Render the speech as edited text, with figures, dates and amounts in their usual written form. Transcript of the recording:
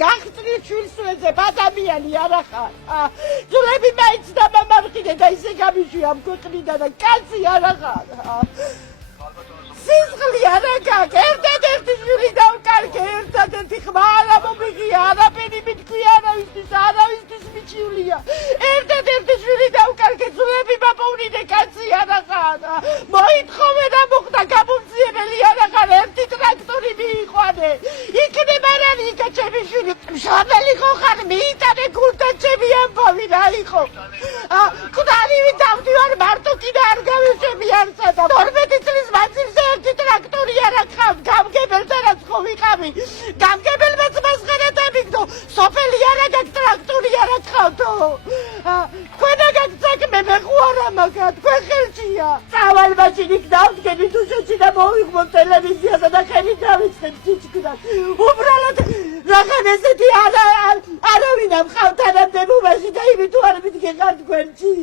გახსნილ შვილს ვეძებ, ადამიანი არა ხარ. ძულები მაინც დამამარხინე და ისე გამიშვი ამ ქვეყნიდან და კაცი არა ხარ. სისხლი არა გაქვს, ერთადერთი შვილი დავკარგე, ერთადერთი ხმა არა მომიგია, არაფერი მითქვი არავისთვის მიჩივლია. ერთადერთი შვილი დავკარგე, ძულები მაპოვნინე, კაცი არა ხარ. მოითხოვე რა მოხდა, გამომძიებელი არა ხარ, ერთი ტრაქტორი მიიყვანე. იქნება რა იქა ჩემი შვილი, მშრომელი ხო ხარ, მიიტანე გულთან ჩემი ამბავი რა იყო. მკვდარივი დავდივარ, მარტო კიდე არ გავიშვები არცა და 12 წლის მანძილზე ერთი ტრაქტორი არ აქვს, გამგებელთანაც ხო ვიყავი, გამგებელმაც მასხარა დამიგდო, სოფელი არა გაქვს, ტრაქტორი არ აქვს. თქვენა გაქვს საქმე, მე ხო არა მაგა, თქვენ ხელშია. წავალ მაშინ იქ დავდგები თუშეთში და მოვიღმო ტელევიზიასა და ხელი დავიწყებ ჭიჭკდან. უბრალოდ რახან ესეთი არავინ ამ ყავთანამდებობაში და იმით არ მითხარ თქვენში.